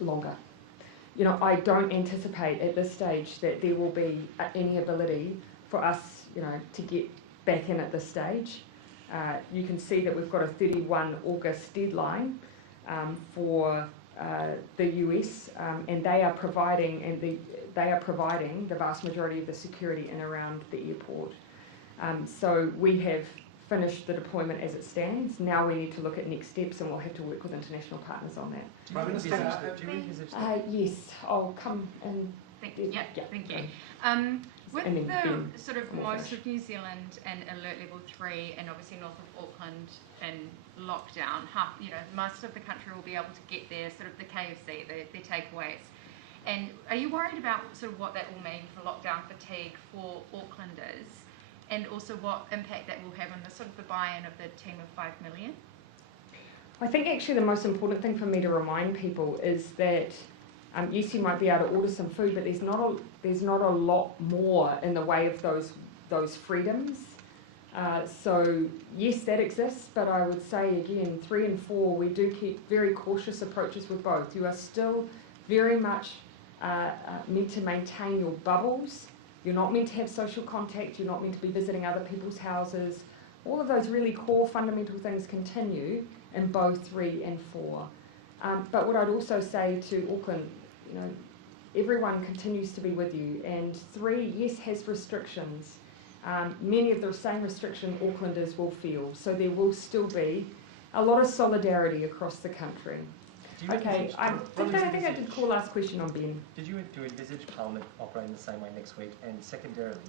longer. You know, I don't anticipate at this stage that there will be any ability for us, to get back in at this stage. You can see that we've got a 31 August deadline for the US, and they are providing the vast majority of the security in around the airport. So we have finished the deployment as it stands. Now we need to look at next steps, and we'll have to work with international partners on that. Prime Minister, do you envisage that? Yes, I'll come and... Thank you. With the sort of most of New Zealand and alert level 3, and obviously north of Auckland in lockdown, most of the country will be able to get their sort of the KFC, their takeaways. And are you worried about sort of what that will mean for lockdown fatigue for Aucklanders, and also what impact that will have on the sort of the buy-in of the team of 5 million? I think actually the most important thing for me to remind people is that yes, you might be able to order some food, but there's not a lot more in the way of those freedoms. So yes, that exists, but I would say again, 3 and 4, we do keep very cautious approaches with both. You are still very much meant to maintain your bubbles. You're not meant to have social contact. You're not meant to be visiting other people's houses. All of those really core fundamental things continue in both 3 and 4. But what I'd also say to Auckland, everyone continues to be with you. And 3, yes, has restrictions. Many of the same restrictions Aucklanders will feel. So there will still be a lot of solidarity across the country. Okay, I think I did call last question on Ben. Do you envisage Parliament operating the same way next week? And secondarily,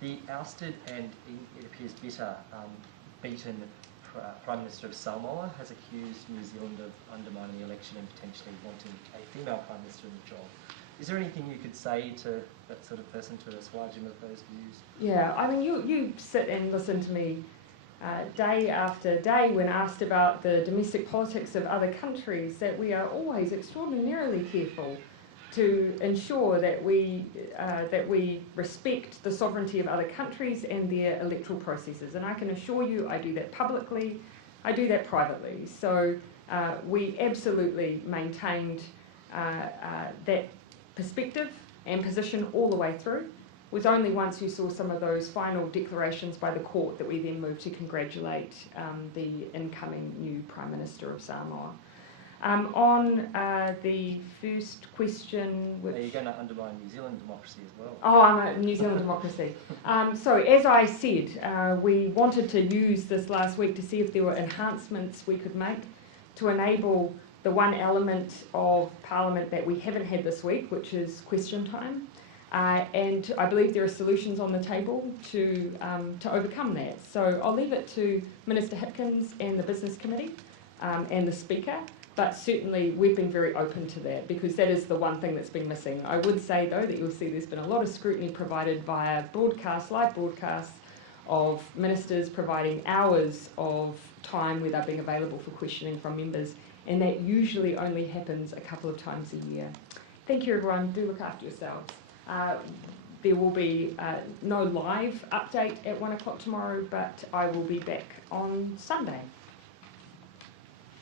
the ousted and it appears beaten Prime Minister of Samoa has accused New Zealand of undermining the election and potentially wanting a female Prime Minister in the job. Is there anything you could say to that sort of person to assuage him of those views? Yeah, I mean, you sit and listen to me day after day when asked about the domestic politics of other countries, that we are always extraordinarily careful to ensure that we respect the sovereignty of other countries and their electoral processes. And I can assure you I do that publicly, I do that privately. So we absolutely maintained that perspective and position all the way through. It was only once you saw some of those final declarations by the court that we then moved to congratulate the incoming new Prime Minister of Samoa. On the first question, which... Are you going to undermine New Zealand democracy as well? Oh, I'm a New Zealand democracy. So as I said, we wanted to use this last week to see if there were enhancements we could make to enable the one element of Parliament that we haven't had this week, which is question time. And I believe there are solutions on the table to overcome that. So I'll leave it to Minister Hipkins and the Business Committee and the Speaker. But certainly we've been very open to that, because that is the one thing that's been missing. I would say, though, that you'll see there's been a lot of scrutiny provided via live broadcasts of ministers providing hours of time where they're being available for questioning from members, and that usually only happens a couple of times a year. Thank you, everyone. Do look after yourselves. There will be no live update at 1 o'clock tomorrow, but I will be back on Sunday.